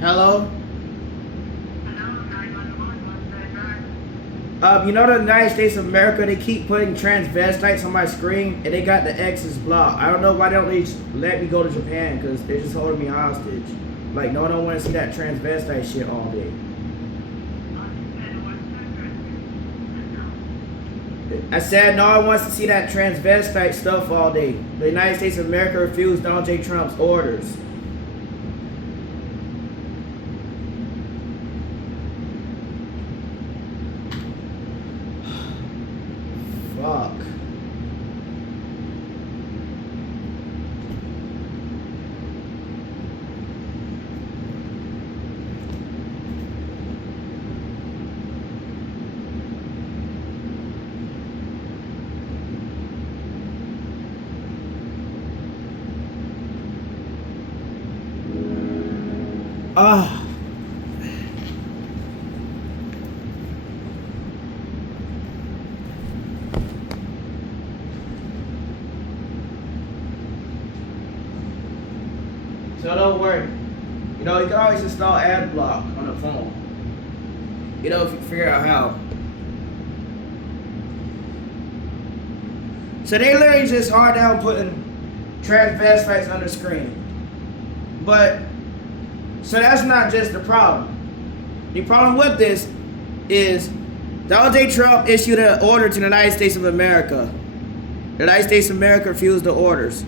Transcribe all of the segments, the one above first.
Hello? Hello, 911. What's going on? You know the United States of America, they keep putting transvestites on my screen and they got the X's blocked. I don't know why they don't let me go to Japan because they're just holding me hostage. Like, no one don't want to see that transvestite shit all day. I said no one wants to see that transvestite stuff all day. The United States of America refused Donald J. Trump's orders. Fuck. Ah. So don't worry. You know, you can always install ad block on the phone. You know, if you figure out how. So they literally just hard down putting transvestites on the screen. But so that's not just the problem. The problem with this is Donald J. Trump issued an order to the United States of America. The United States of America refused the orders.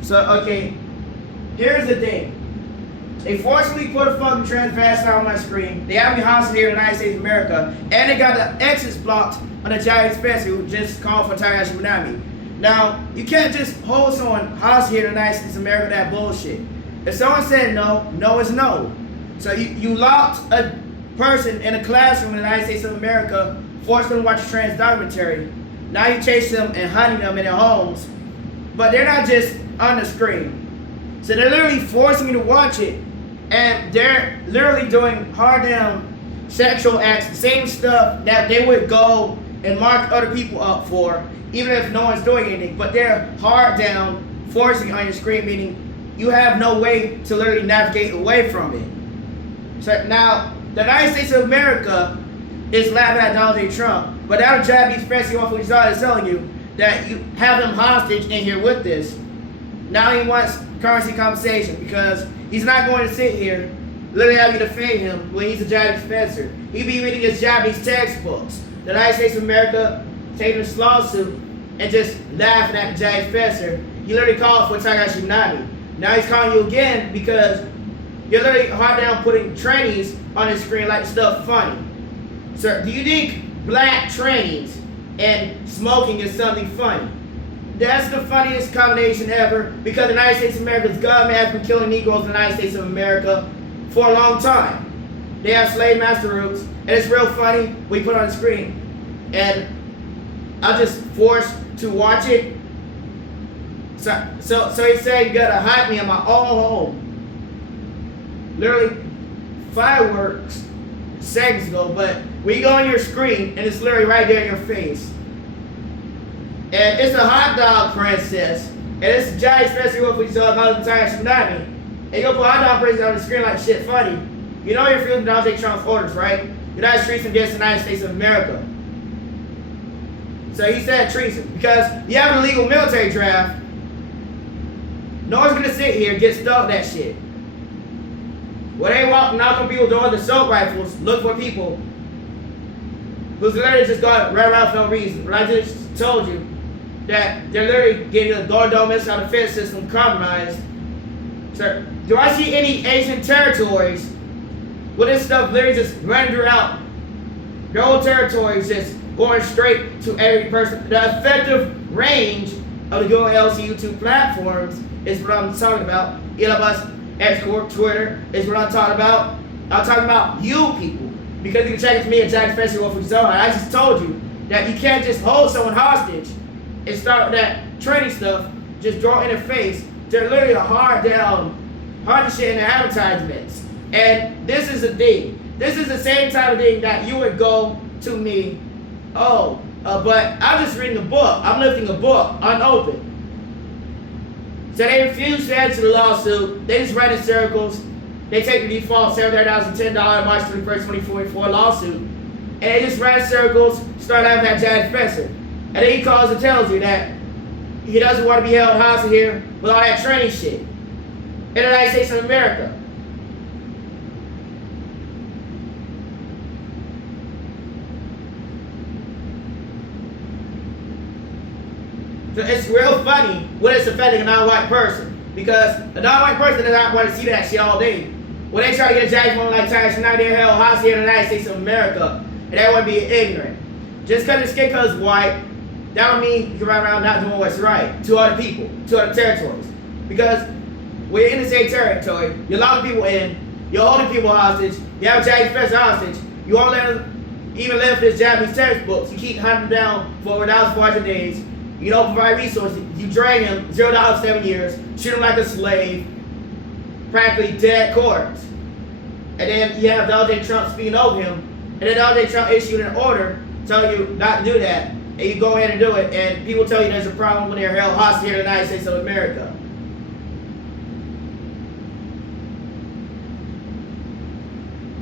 So, okay, here's the thing. They forcibly put a fucking transvestite on my screen. They have me hostage here in the United States of America. And they got the exits blocked on the giant Spencer who just called for Takashi Minami. Now, you can't just hold someone hostage here in the United States of America, that bullshit. If someone said no, no is no. So you locked a person in a classroom in the United States of America, forced them to watch a trans documentary. Now you chase them and hunting them in their homes. But they're not just on the screen. So they're literally forcing you to watch it. And they're literally doing hard down sexual acts, the same stuff that they would go and mark other people up for, even if no one's doing anything. But they're hard down forcing it on your screen, meaning you have no way to literally navigate away from it. So now, the United States of America is laughing at Donald J. Trump, but that Japanese president official is telling you that you have him hostage in here with this. Now he wants currency compensation because he's not going to sit here, literally have you defend him when he's a Japanese professor. He'd be reading his Japanese textbooks. The United States of America taking this lawsuit and just laughing at the Japanese professor. He literally called for Takashi Minami. Now he's calling you again because you're literally hard down putting trannies on his screen like stuff funny. Sir, do you think black trannies and smoking is something funny? That's the funniest combination ever because the United States of America's government has been killing Negroes in the United States of America for a long time. They have slave master roots, and it's real funny we put it on the screen. And I'm just forced to watch it. So he said you gotta hide me in my own home. Literally fireworks seconds ago, but when you go on your screen and it's literally right there in your face. And it's a hot dog princess, and it's a giant festival we saw called the Takashi Minami. And you go put hot dog princess on the screen like shit funny. You know you're refusing Donald J. Trump's orders, right? You're not treason against the United States of America. So he said treason because you have an illegal military draft. No one's gonna sit here and get stuck with that shit. When they walk knock on people's doors with assault rifles, look for people who's literally just gonna run around for no reason. But I just told you that they're literally getting the door missile defense system compromised. So, do I see any Asian territories where this stuff literally just running throughout their whole territories, just going straight to every person? The effective range of the Google LC YouTube platforms is what I'm talking about. Elon Musk, X Corp, Twitter is what I'm talking about. I'm talking about you people. Because you can check it for me at Jack's Festival for Zone. I just told you that you can't just hold someone hostage and start with that training stuff, just draw in their face. They're literally hard shit in the advertisements. And this is the thing. This is the same type of thing that you would go to me, but I'm just reading a book. I'm lifting a book unopened. So they refused to answer the lawsuit. They just ran in circles. They take the default $710 March 21st, 2044 lawsuit. And they just ran in circles, started laughing at Giant Spencer. And then he calls and tells you that he doesn't want to be held hostage here with all that training shit in the United States of America. So it's real funny when it's affecting a non-white person, because a non-white person does not want to see that shit all day. When they try to get a jacket from like Tyrus United, they're held hostage here in the United States of America, and they want to be ignorant. Just because your skin color is white, that don't mean you can run around not doing what's right to other people, to other territories. Because we're in the same territory, you're locking people in, you're holding people hostage, you have a Japanese person hostage, you won't let them even live for his Japanese textbooks, you keep hunting them down for 1,400 days, you don't provide resources, you drain him, $0 7 years, shoot him like a slave, practically dead corpse. And then you have Donald J. Trump speaking over him, and then Donald J. Trump issued an order telling you not to do that, and you go ahead and do it, and people tell you there's a problem when they're held hostage here in the United States of America.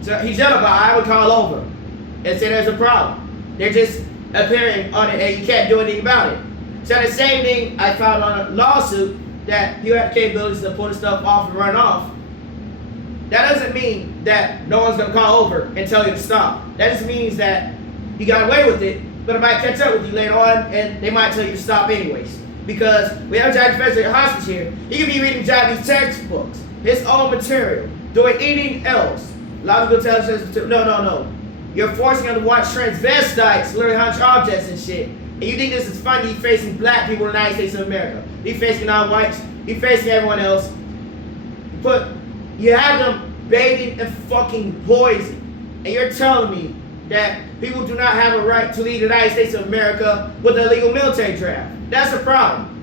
So he's yelling about, I would call over and say there's a problem. They're just appearing on it, and you can't do anything about it. So the same thing I found on a lawsuit that you have capabilities to pull the stuff off and run off. That doesn't mean that no one's going to call over and tell you to stop. That just means that you got away with it, but it might catch up with you later on, and they might tell you to stop anyways. Because we have Japanese President hostage here. He could be reading Japanese textbooks, his own material, doing anything else. A lot of people tell us, no. You're forcing them to watch transvestites, literally hunch objects and shit. And you think this is funny? He's facing black people in the United States of America. He's facing non-whites. He's facing everyone else. You have them bathing in fucking poison. And you're telling me that people do not have a right to leave the United States of America with an illegal military draft. That's a problem.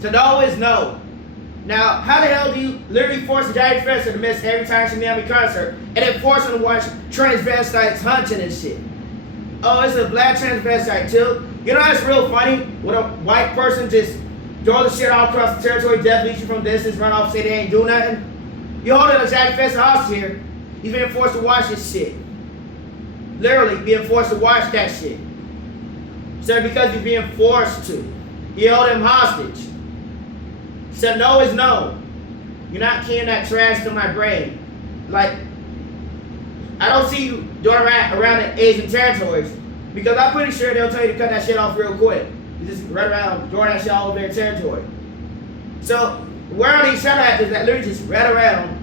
So always know. Now, how the hell do you literally force a Japanese professor to miss every Tyrus Miami concert and then force him to watch transvestites hunting and shit? Oh, it's a black transvestite too? You know that's real funny? When a white person just throws the shit all across the territory, death leads you from distance, run off, say they ain't do nothing? You're holding a Japanese professor hostage here. He's being forced to watch this shit. Literally being forced to watch that shit. So because he's being forced to, you hold him hostage. So no is no. You're not keying that trash to my brain. Like, I don't see you doing around the Asian territories, because I'm pretty sure they'll tell you to cut that shit off real quick. You just run around throwing that shit all over their territory. So where are these shadow actors that literally just ran around?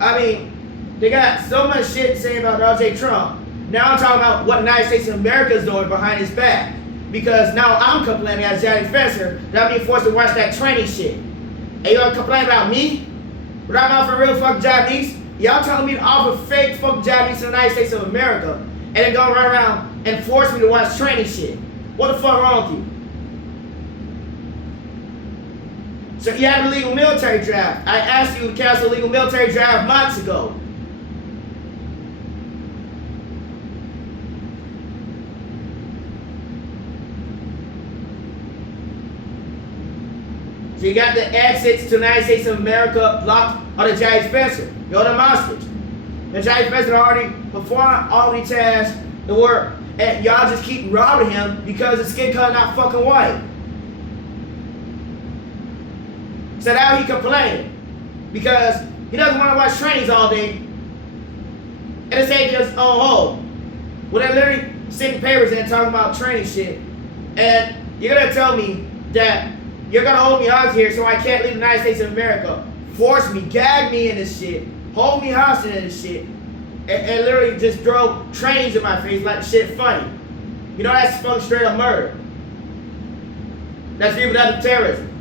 I mean, they got so much shit to say about Donald J. Trump. Now I'm talking about what the United States of America is doing behind his back. Because now I'm complaining as a Japanese professor that I'm being forced to watch that training shit. And you gonna complain about me? But I'm out for real fucking Japanese? Y'all telling me to offer fake fucking Japanese to the United States of America and then go run around and force me to watch training shit. What the fuck wrong with you? So you have a legal military draft. I asked you to cancel a legal military draft months ago. So you got the exits to the United States of America blocked on the Japanese Spencer. You're the hostage. The Japanese Spencer already performed all the tasks, the work, and y'all just keep robbing him because his skin color not fucking white. So now he complaining because he doesn't want to watch trainings all day. And it's ain't just on hold. When they're literally sitting papers and talking about training shit, and you're gonna tell me that you're gonna hold me hostage here so I can't leave the United States of America, force me, gag me in this shit, hold me hostage in this shit, and literally just throw trains in my face like shit funny. You know that's fucking straight up murder. That's reproductive terrorism.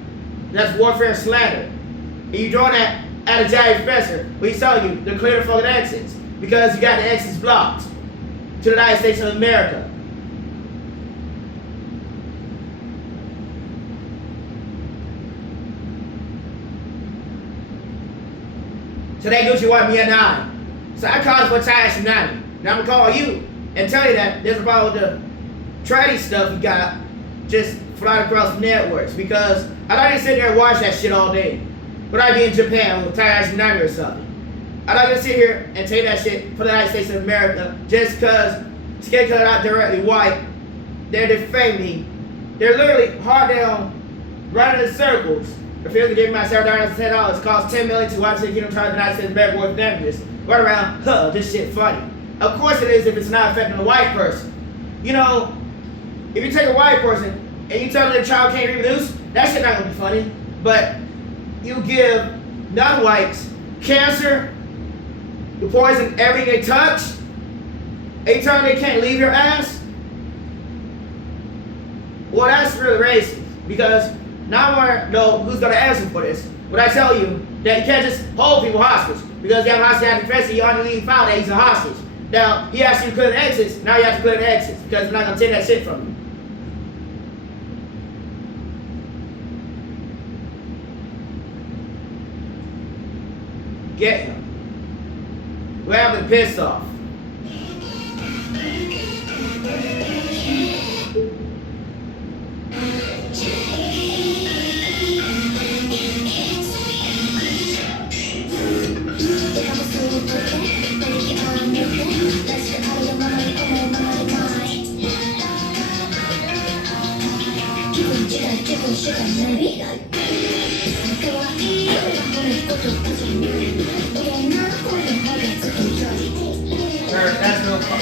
That's warfare and slander. And you doing that at a Japanese professor, but he's telling you to clear the fucking exits because you got the exits blocked to the United States of America. So that Gucci want me at 9. So I called for Tyrese Miami. Now I'm gonna call you and tell you that there's a problem with the trading stuff you got just flying across the networks, because I don't even sit there and watch that shit all day. But I'd be in Japan with Tyrese Miami or something. I'm not gonna sit here and take that shit for the United States of America just because skin color not directly white. They're defaming. They're literally hard down, running in circles. If you give me my $710, costs $10 million to watch the Kingdom Tribe of the United States of America with damages. Run around, this shit funny. Of course it is if it's not affecting a white person. You know, if you take a white person and you tell them their child can't reproduce, that shit not gonna be funny. But you give non-whites cancer, you poison everything they touch, and you tell them they can't leave your ass. Well, that's really racist, because now I want to know who's going to answer for this. When I tell you that you can't just hold people hostage, because you have a hostage defense, you already found that he's a hostage. Now, he asked you to clear the exits, now you have to clear the exits, because we're not going to take that shit from you. Get him. We're having pissed off.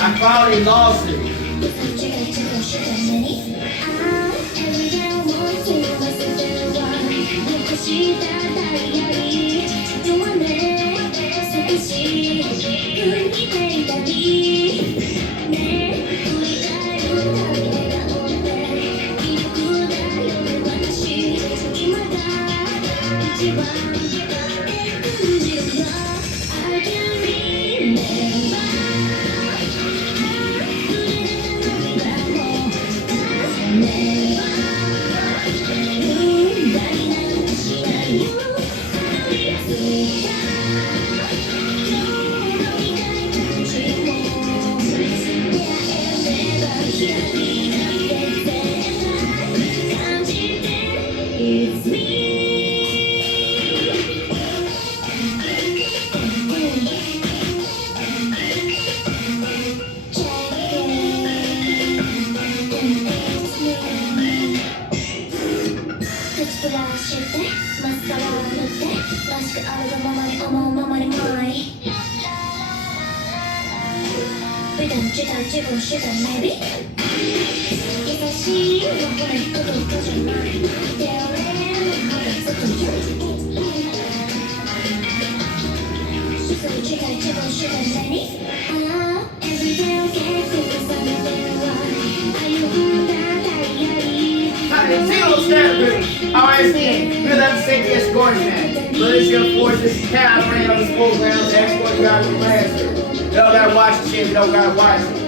I filed a lawsuit. You're the sickest gorgeous. Militia forces, cat ran on the school grounds, export you out of the classroom. You don't gotta watch the shit, you don't gotta watch it.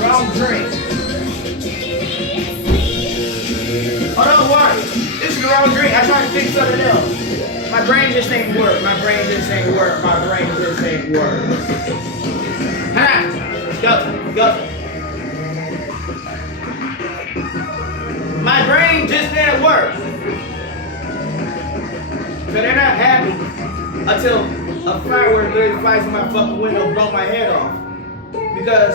Wrong drink. Oh, don't worry. This is the wrong drink. I tried to fix something else. My brain just ain't work. My brain just ain't work. My brain just ain't work. Ha! Go. My brain just didn't work. So they're not happy until a firework literally flies in my fucking window and blow my head off. Because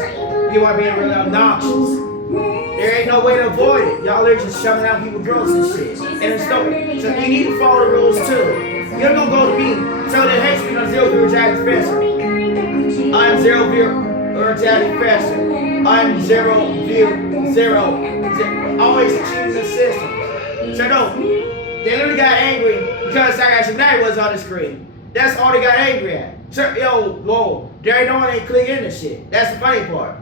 people are being really obnoxious. There ain't no way to avoid it. Y'all are just shoving out people's throats and shit. And it's so you need to follow the rules too. You're gonna go to me. So the hate speak on 0 Jack Spencer. I'm 0 or Tally Fester, on zero, always cheating the system. So no, they literally got angry because Takahashi Night was on the screen. That's all they got angry at. So, yo, whoa, there ain't no one ain't click in this shit. That's the funny part.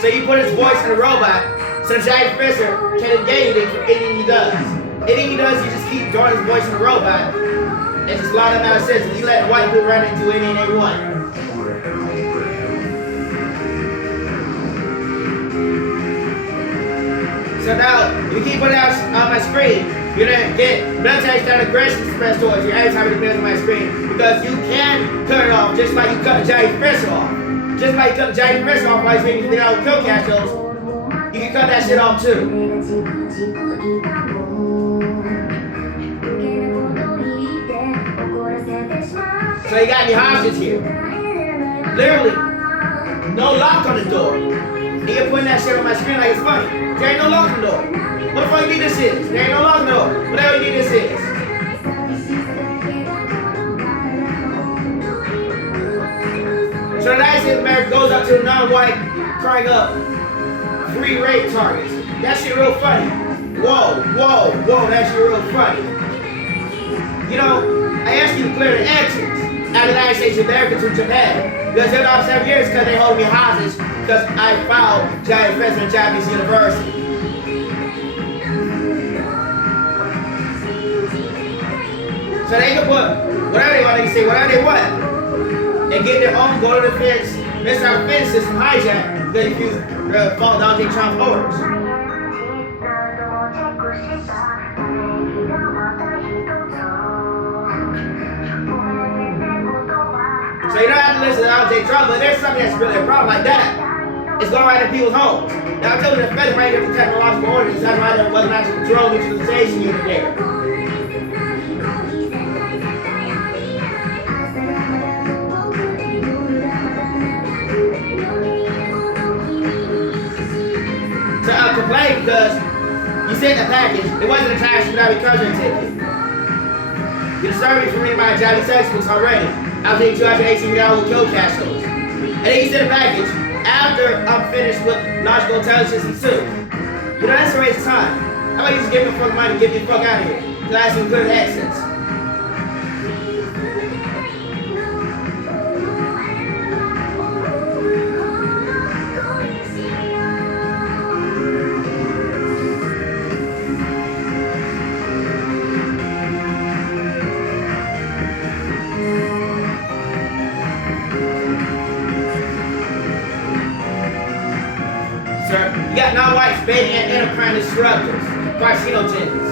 So you put his voice in a robot, so Giant Professor can engage anything he does. Anything he does, you just keep throwing his voice in a robot and just allow them out of sense. You let white people run into anything they want. So now, if you keep putting out on my screen, you're gonna get military style aggression expressed towards you every time it appears on my screen. Because you can cut it off just like you cut a giant professor off. Just like you cut a giant professor off while he's making it out with kill castles, you can cut that shit off too. So you got me hostage here. Literally, no lock on the door. And you're putting that shit on my screen like it's funny. There ain't no lock on the door. What the fuck you think this is? There ain't no lock on the door. What the hell you think this is? So the United States of America goes up to the non-white, crying up free rape targets. That shit real funny. Whoa, that shit real funny. You know, I asked you to clear the exits out of the United States of America to Japan. Because they're not 7 years because they hold me hostage because I filed giant president of Japanese University. So they can put whatever they want, they can say whatever they want. And get their own go to the fence, missile defense system hijack because if you fall down Donald Trump's orders. So you don't have to listen to Donald Trump, but there's something that's really a problem like that. It's going right in people's homes. Now I'm telling you the feds right here for technological orders, that's why there wasn't actually control neutralization unit there. So I complained because you sent a package, it wasn't attached to Miami country ticket. You disturbed me from reading my Johnny sex books already. I was getting $218 with kill cash flows. And then you sent a package after I'm finished with logical intelligence and 2. You know, that's a waste of time. How about you just give me the fuck money and get me the fuck out of here? Because I have some good accents. You got non-whites baiting at endocrine disruptors, carcinogens.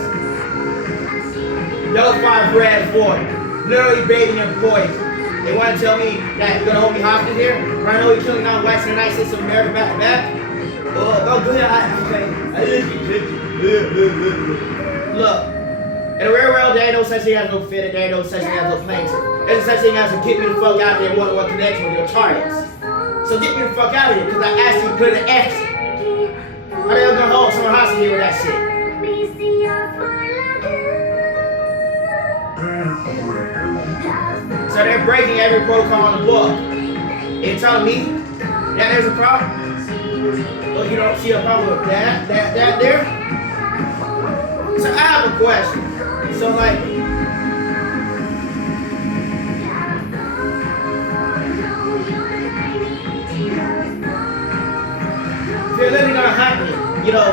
No fire bread for it. Literally baiting and poison. They want to tell me that you're gonna hold me hostage here? Right now we're killing non-whites in the United States of America back to back. Don't do that. Look, in the real world, there ain't no such thing as no fitted, there ain't no such thing as no plaintiff. There's no such thing as to get me the fuck out of here and one connection with your targets. So get me the fuck out of here, because I asked you to put an exit. How the hell gonna hold someone hostage here with that shit? So they're breaking every protocol in the book. You're telling me that there's a problem? Well, you don't see a problem with that there? So I have a question. So like, they're literally gonna hunt me, you know,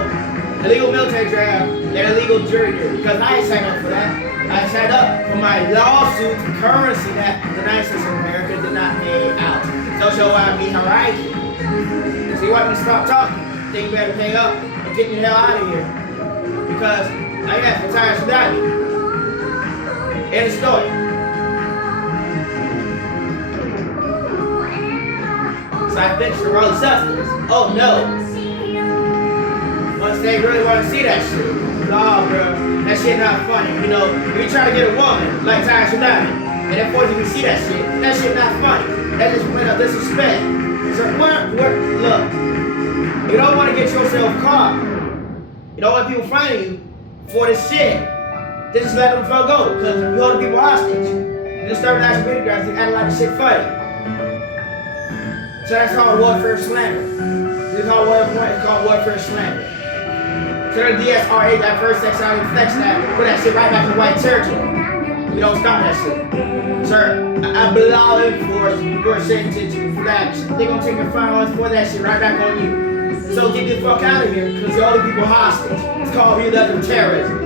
illegal military draft, and illegal jury duty, because I ain't signed up for that. I signed up for my lawsuit for currency that the United States of America did not pay out. So show why me how I can. So you want me to stop talking? Think you better pay up and get me the hell out of here. Because I got for tires to die. End of story. So I finished the wrong substance. Oh no. Once they really want to see that shit. Nah, bro. That shit not funny. You know, if you try to get a woman like Ty Tsunami, and then force you to see that shit not funny. That just went up disrespect. So look, you don't want to get yourself caught. You don't want people finding you for this shit. They just let them fuck go, because you hold people hostage. You disturb national security guys, they act like this shit funny. So that's called warfare slander. It's called warfare slander. So the DSRA, that first sexuality reflection act, put that shit right back in white territory. We don't stop that shit. Sir, I law enforcement, your sentence reflection. They gonna take your firearms for that shit right back on you. So get the fuck out of here, because you're all the people hostage. It's called real terrorism.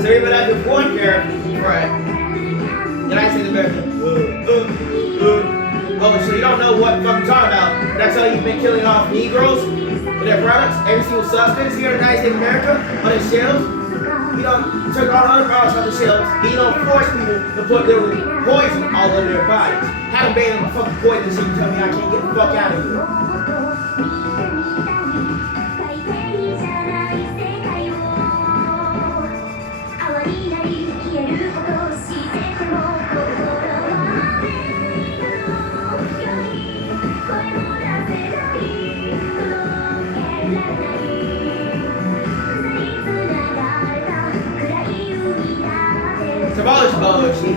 So even after one pair, right? United States of America. Oh, so you don't know what the fuck I'm talking about. That's how you've been killing off Negroes with their products, every single substance here in the United States of America, on their shelves. You don't took all the other products off the shelves, and you don't force people to put their poison all over their bodies. Haven't made them a fucking poison so you tell me I can't get the fuck out of here. Bullshit.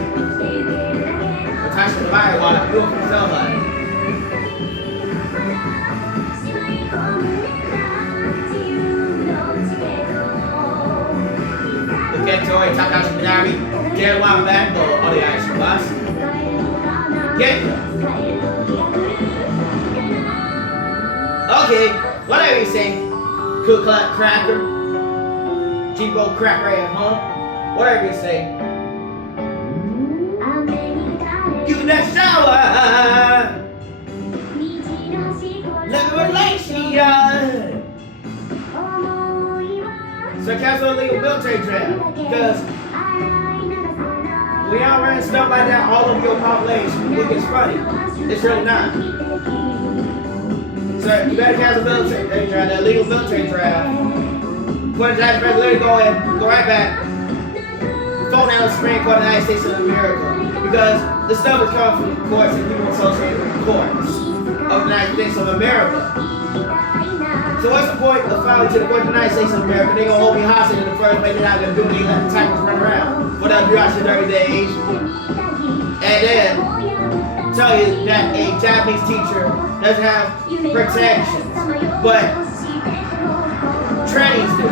Attached to the body while I do it for somebody. Look at Tori, Takashi Minami, Whywabam, or all the action boss. Get them. Okay, whatever you say. Cook cracker. Cheapo cracker at home. Whatever you say. You that shower, living relation. So cancel illegal military draft, because we all running stuff like that all over your population. You think it's funny? It's really not. So you better cancel military draft, the illegal military draft. Put a draft back, let it go and go right back. Phone down the Supreme Court of the United States of America. Because the stuff is coming from the courts and people associated with the courts of the United States of America. So what's the point of filing to the court of the United States of America? They're gonna hold me hostage in the first place. They're not gonna do anything, let the titans run around for the throughout your 30 days. And then tell you that a Japanese teacher doesn't have protections, but trannies do.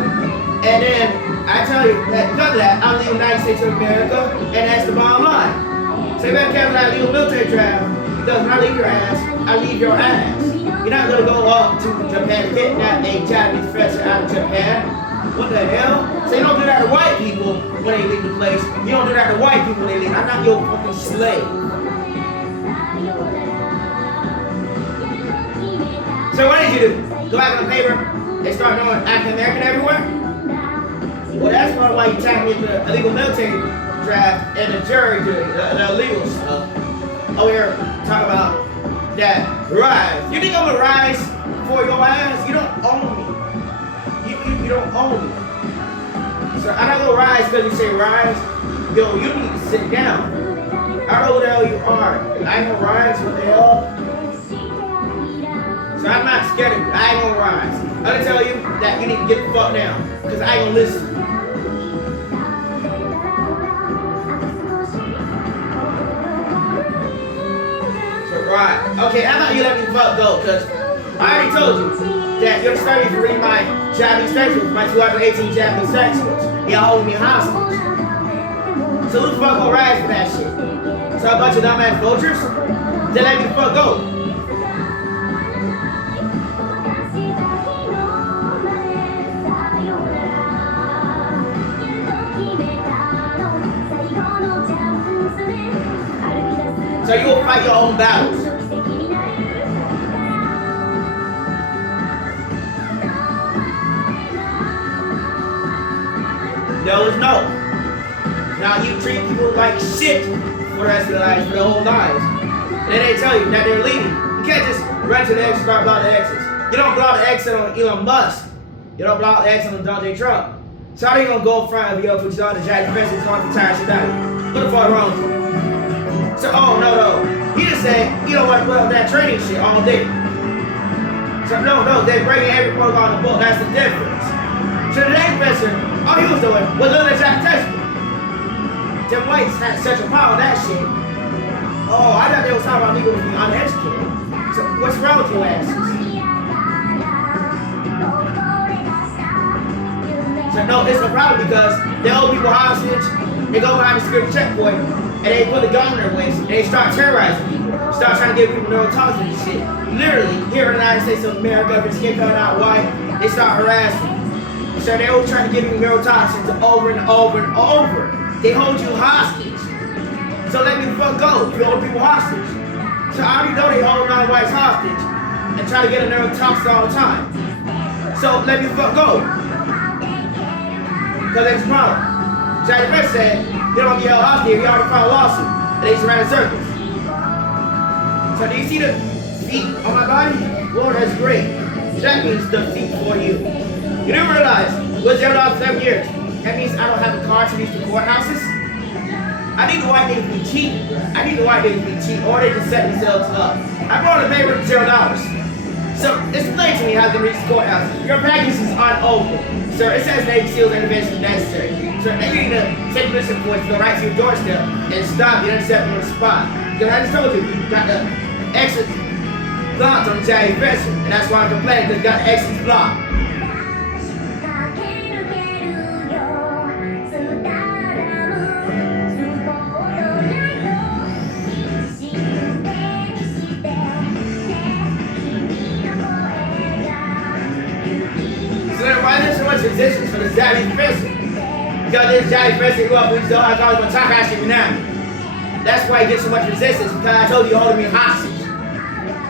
And then I tell you that because of that, I'm leaving the United States of America, and that's the bottom line. So you better cancel that legal military draft, because when I leave your ass, I leave your ass. You're not gonna go up to Japan to kidnap a Japanese professor out of Japan. What the hell? So you don't do that to white people when they leave the place. You don't do that to white people when they leave. I'm not your fucking slave. So what did you do? Go back on the paper and start doing African American everywhere? Well, that's part of why you tackle me with the illegal military draft and the jury doing the illegal stuff. Oh, we're talking about that rise. You think I'm gonna rise for your ass? You don't own me. You don't own me. So I'm not gonna rise because you say rise. Yo, you need to sit down. I don't know who the hell you are. I ain't gonna rise. What the hell? So I'm not scared of you. I ain't gonna rise. I'm gonna tell you that you need to get the fuck down. Because I ain't gonna listen. Right. Okay, how about you let me fuck go? Because I already told you that you're studying to read my Japanese textbooks, my 2018 Japanese textbooks. You're holding me hostage. So who the fuck gonna rise for that shit? So a bunch of dumbass vultures? Then let me fuck go. So you will fight your own battles. No is no. Now you treat people like shit for the rest of their lives, for their whole lives. And then they tell you that they're leaving. You can't just run to the exit, start block the exits. You don't block the exit on Elon Musk. You don't block the exit on Donald Trump. So how are you gonna go in front of your which is all the Jack Spencer's on for time shit out? What the fuck wrong with you? So, oh, no. He just said, you don't want to put up that training shit all day. So, no, they're breaking every protocol in the book. That's the difference. So, the next professor, all he was doing was learning Jack textbook. them whites had such a power with that shit. Oh, I thought they was talking about Negroes being uneducated. So what's wrong with your asses? So no, it's a problem because they hold people hostage, they go behind the security checkpoint, and they put a gun in their waist, and they start terrorizing people, start trying to give people neurotoxin and shit. Literally, here in the United States of America, if your skin color not white, they start harassing. So they always trying to give you neurotoxins over and over and over. They hold you hostage. So let me the fuck go if you hold people hostage. So I already know they hold non-whites hostage and try to get a neurotoxin all the time. So let me the fuck go. Because there's a problem. Johnny Fresh said he don't get held hostage if he already filed a lawsuit. And they just ran in circles. So do you see the feet on my body? Well, that's great. That means the feet for you. You didn't realize what's $0 for 7 years. That means I don't have a car to reach the courthouses. I need the white niggas to be cheap. I need the white niggas to be cheap, or they just set themselves up. I brought a paper for $0. So explain to me how to reach the courthouse. Your package is unopened. Sir, it says Navy SEALs intervention is necessary. Sir, they need to take permission points to go right to your doorstep and stop you, intercept you on the spot. Because I just told you, you got the exit blocked on the January Festival, and that's why I'm complaining, because you got the exits blocked. Why there's so much resistance for the Zambia president? Because this Zambia president grew up with his daughter called him Takashi Minami. That's why he gets so much resistance, because I told you you're holding me hostage.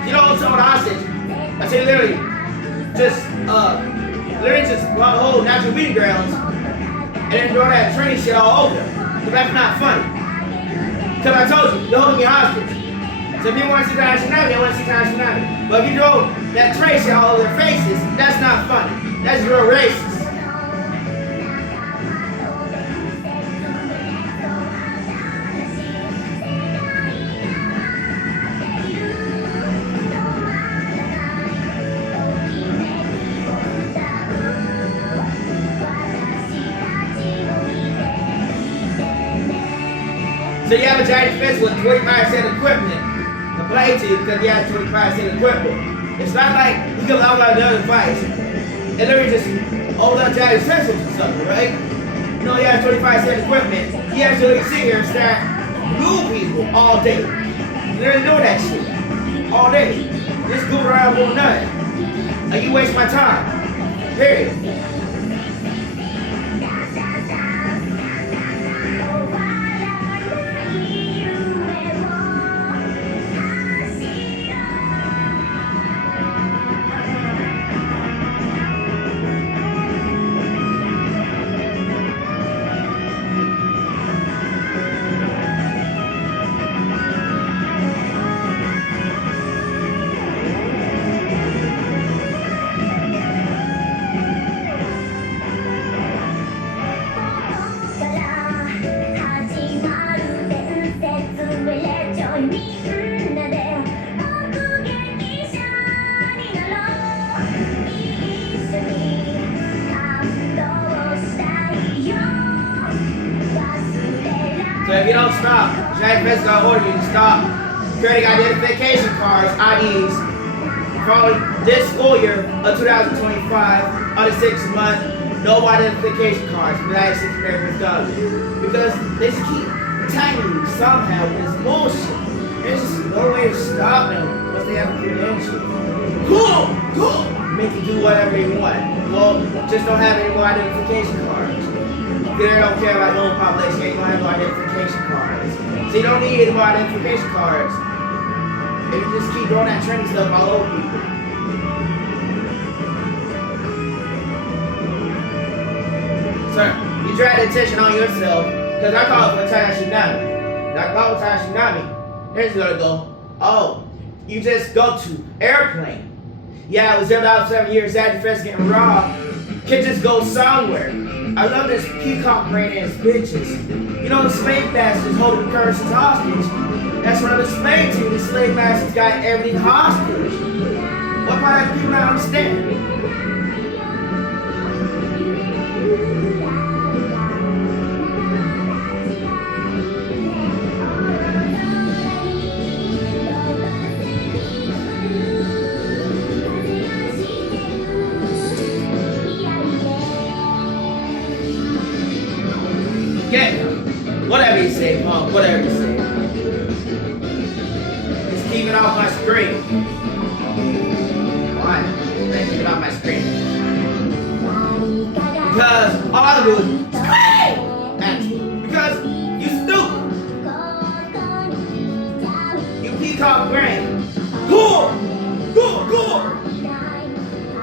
You don't hold someone hostage. I say literally just hold natural breeding grounds and then throw that training shit all over them. Because that's not funny. Because I told you, you're holding me hostage. So if you want to see Takashi Minami, they want to see Takashi Minami. But if you throw that train shit all over their faces, that's not funny. That's real racist. So you have a giant fence with 25% equipment to play to because you have 25% equipment. It's not like you can allow another device. And literally just hold up giant pencils or something, right? You know, he has 25% equipment. He has to literally sit here and stare at blue people all day. You literally know that shit. All day. Just go around doing nothing. Like you waste my time. Period. So if you don't stop, Jack Vest gonna order you to stop creating identification cards, IDs, for this school year of 2025 on the 6th month, no identification cards for the United States American government. Because they just keep telling you somehow with this bullshit. There's just no way to stop them once they have a credential. Cool! Make you do whatever you want. Well, just don't have any more identification cards. They don't care about your own population, you don't have no identification cards. So you don't need any more identification cards. If you just keep throwing that training stuff all over people. Sir, you drag the attention on yourself, because I call it for Takashi Minami. And I call it Takashi Minami. Here's gonna go. Oh, you just go to airplane. Yeah, it was $0 for 7 years, that defense getting robbed. Can just go somewhere. I love this peacock brain ass bitches. You know the slave masters holding the curses hostage. That's what I'm explaining to you. The slave masters got everything hostage. What part of people not understand? punk, whatever you say. Just keep it off my screen. Why? Keep it off my screen. Because all I do is scream at you. Because you stupid. You peacock brain. Cool!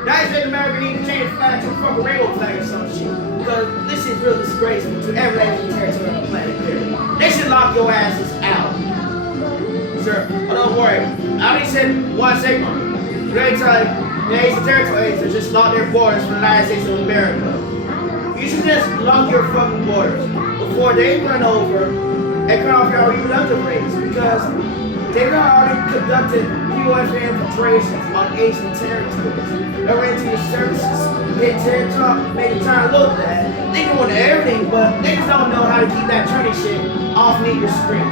United States of America need to change the flag to a fucking rainbow flag or some shit. Because this shit's real disgraceful to every language and territory on the planet, period. They should lock your asses out. Sir, oh, don't worry. I only said one segment. They tell the Asian territories to just lock their borders for the United States of America. You should just lock your fucking borders before they run over and cut off your reproductive rates. Because they've already conducted UFA infiltrations on Asian territories. They went into your services, made the time look bad. They doing everything, but they just don't know how to keep that trendy shit off of your screen.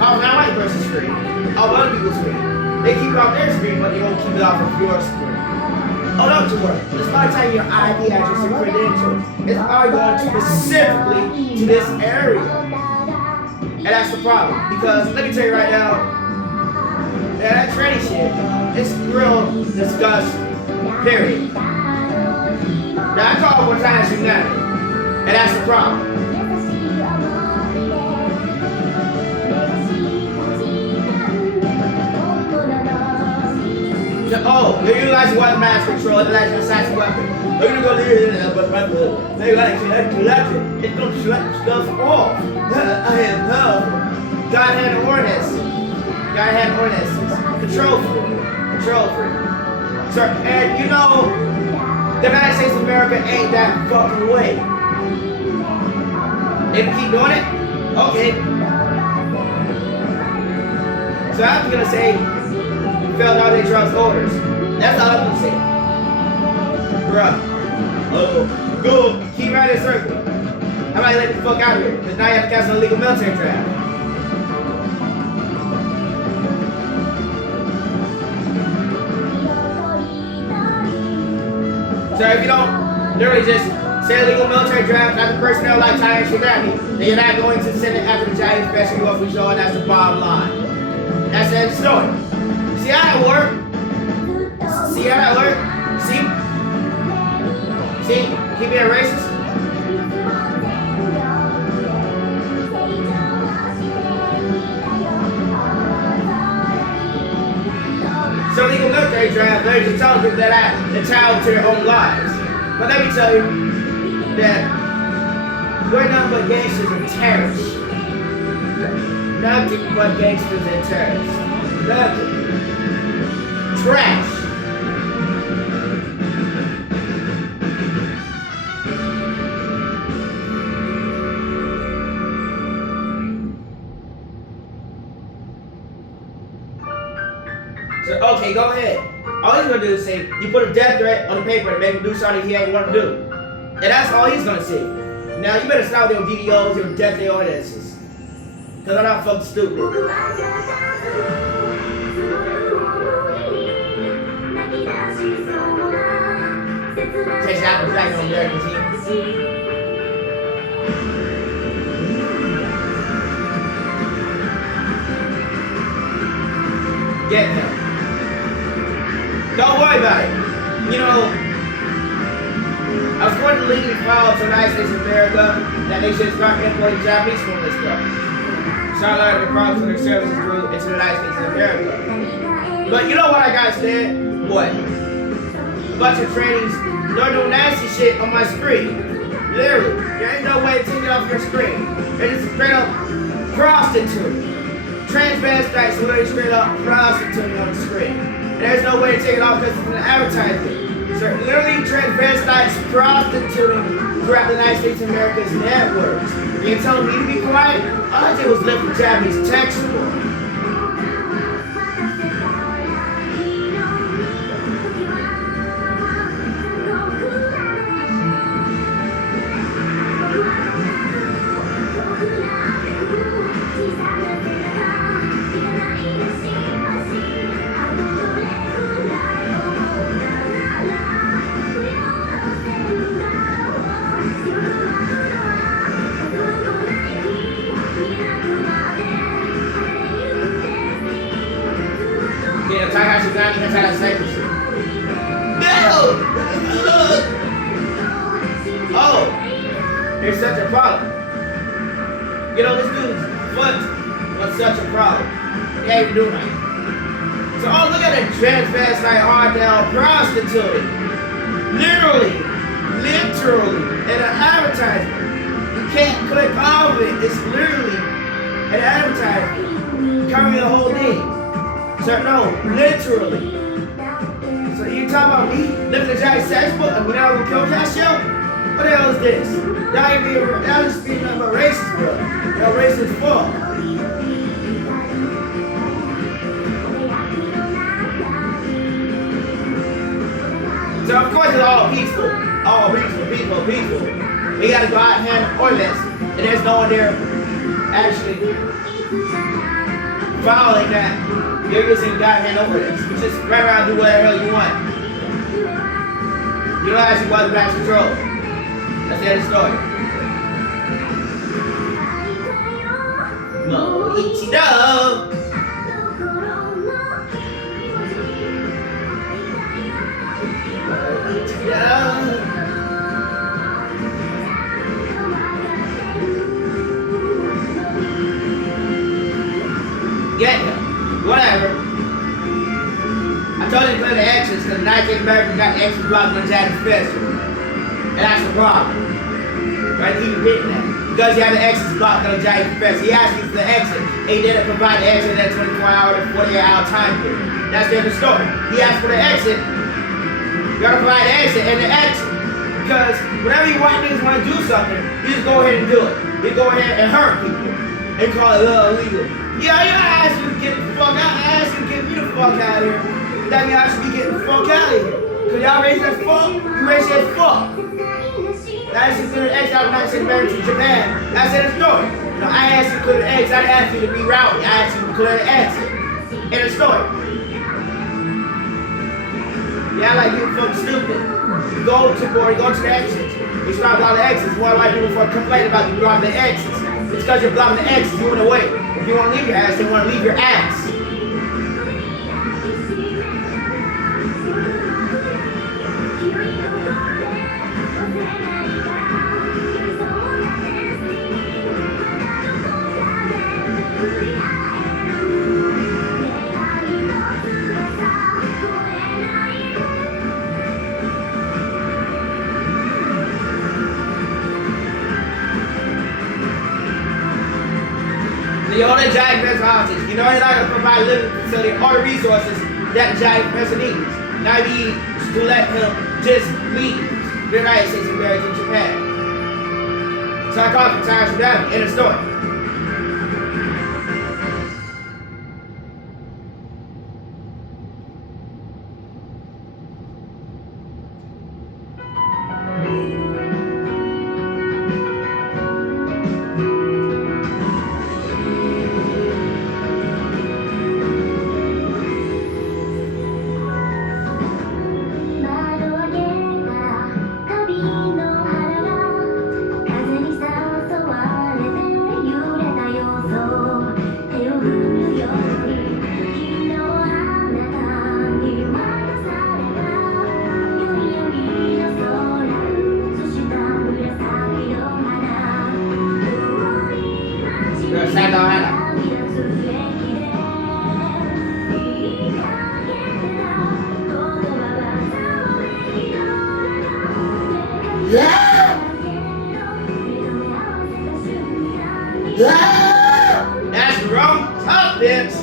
Off my white person's screen. Off other people's screen. They keep it off their screen, but they don't keep it off of your screen. Oh, don't you worry. It's not telling your ID address and credentials. It's probably going specifically to this area. And that's the problem. Because let me tell you right now, that trendy shit, it's real disgusting. Period. Now I call it Wahdash Unanimous. And that's the problem. Oh, they utilize weapon mass control, utilize an assassin weapon. They're gonna go there, they like to collect it. It's gonna select stuff off. I am powerful. God had ordinances. Control freak. Sir, and you know, the United States of America ain't that fucking way. They keep doing it? Okay. So I'm gonna say, failed all their drugs orders. That's all I'm gonna say. Bruh. Go. Keep right in circle. How about you let the fuck out of here? Because now you have to cancel an illegal military draft. So if you don't literally just say illegal military draft after personnel like Tyrone Shigami, then you're not going to send it after the giant special UFO show, and that's the bottom line. That's the end of the story. See how that work? See? Keep being racist? So legal military draft, they're just telling people that they're entitled to their own lives. But let me tell you that we're nothing but gangsters and terrorists. Nothing but gangsters and terrorists. Nothing. Trash. So, okay, go ahead. All he's gonna do is say, you put a death threat on the paper to make him do something he ain't want to do. And that's all he's gonna say. Now, you better stop with your videos, your death day ordinances. Because I'm not fucking stupid. Takes out the flag on American team. Get them. Don't worry about it. You know, I was going to legally file to the United States of America that they should start importing Japanese from this stuff. Start allowing the products and their services through into the United States of America. But you know what I got instead? What? A bunch of trainings, they're doing nasty shit on my screen. Literally. There ain't no way to take it off your screen. They're just straight up prostituting. Transvestites literally straight up prostituting on the screen. And there's no way to take it off because it's an advertisement. So literally transvestites prostituting throughout the United States of America's networks. You're telling me to be quiet? All I did was lift the Japanese textbook. trying to say this shit. No! Oh! There's such a problem. You know, this dude's foot was such a problem. He ain't even do nothing. So, oh, look at the transvestite hard down prostituting. Literally, in an advertisement. You can't click off it. It's literally an advertisement covering the whole thing. So, no, literally. So, you talking about me looking at Johnny sex book? I mean, I was gonna kill that show? What the hell is this? Y'all just speaking of a racist, bro. Y'all racist fuck. So of course it's all peaceful. All peaceful. We gotta go out and handle ordinance. And there's no one there actually following that. You're using God hand ordinance. You just run around and do whatever the hell you want. You don't actually want the max control. That's the end of the story. Moichido! Get him. Whatever. I told you to play the exits because the Nike American got the exits blocked on Jack's special. And that's the problem. Right? Keep repeating that. Because you have the exits blocked on Jack's special. He asked you for the exit. And he didn't provide the exit in that 24-hour to 48-hour time period. That's the end of the story. He asked for the exit. You gotta provide the exit and the exit. Because whenever you white niggas want to do something, you just go ahead and do it. You go ahead and hurt people. And call it illegal. Yeah, I asked you to get the fuck out. I asked you to get me the fuck out of here. That means I should be getting the fuck out of here. Cause y'all raised that fuck, you raised that fuck. I asked you to clear the eggs out of United States America to Japan. That's in the story. No, I asked you to clear the eggs. I didn't ask you to be rowdy. I asked you to clear the eggs. In the story. Yeah, like you fucking stupid. You go to the exits. You start blocking the exits. More like people for complaining about you blocking the exits. It's because you're blocking the exits. You in the way. If you want to leave your ass, they want to leave your ass. The only giant press houses, you know, they're not going to provide living facility or resources that the giant person needs. Now he needs to let him just leave the United States and marry to Japan. So I call it for time from that in the story. That's wrong top, bitch.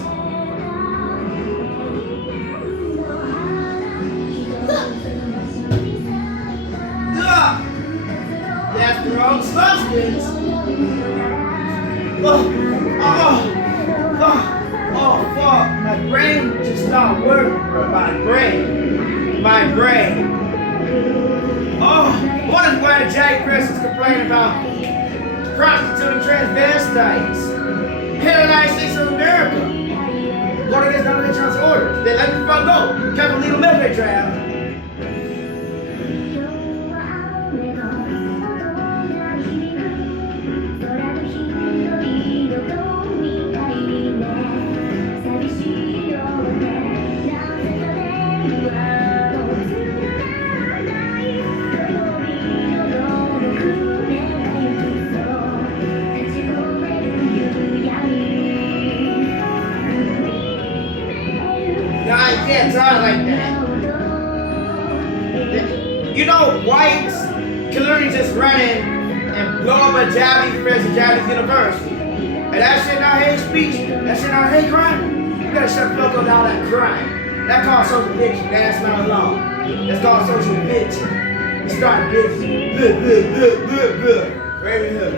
That's the wrong substance. Oh, fuck. My brain just stopped working, bro. My brain. Oh, what is why the Jack Press is complaining about prostituting transvestites? Here in the United States of America. Going against non-insurance orders. They let me fuck go. Kept a legal military trial. can't talk like that. You know, whites can literally just run in and blow up a Japanese professor at Japanese University. And that shit not hate speech. That shit not hate crime. You gotta shut the fuck up with all that crime. That called social bitching. That's not law. That's called social bitching. You start bitching. Right here.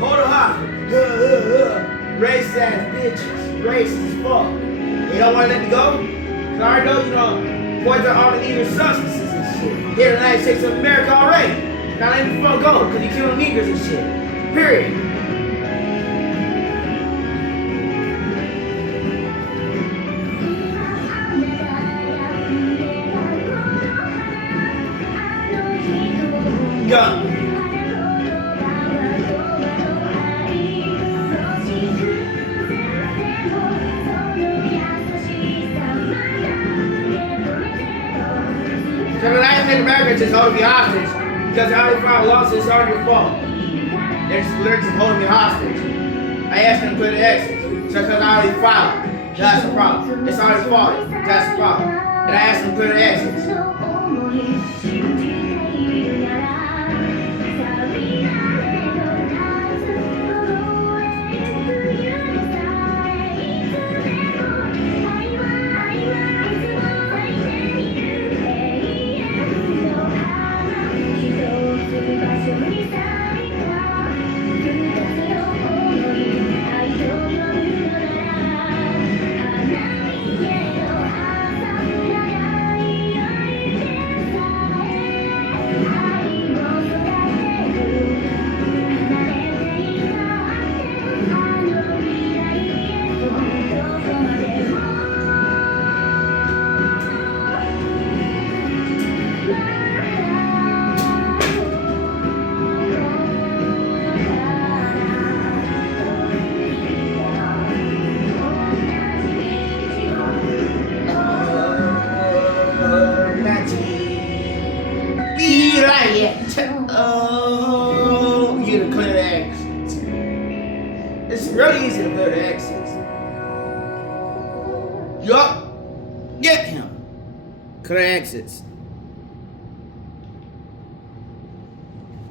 Hold on hostage. Racist ass bitches. Racist as fuck. You don't wanna let me go? Cause I already know you know poison all the evil substances and shit. Here in the United States of America already. Now let me fuck go, cause you killing niggas and shit. Period. Gun. So the United States of America just holding me hostage because I already filed a lawsuit. It's already your fault. They're just literally holding me hostage. I asked them to put an exit. So because I already filed, that's the problem. It's already faulted. That's the problem. And I asked them to put an exit. Oh, you gotta clear the exits. It's really easy to clear the exits. Yup. Get him. Clear exits.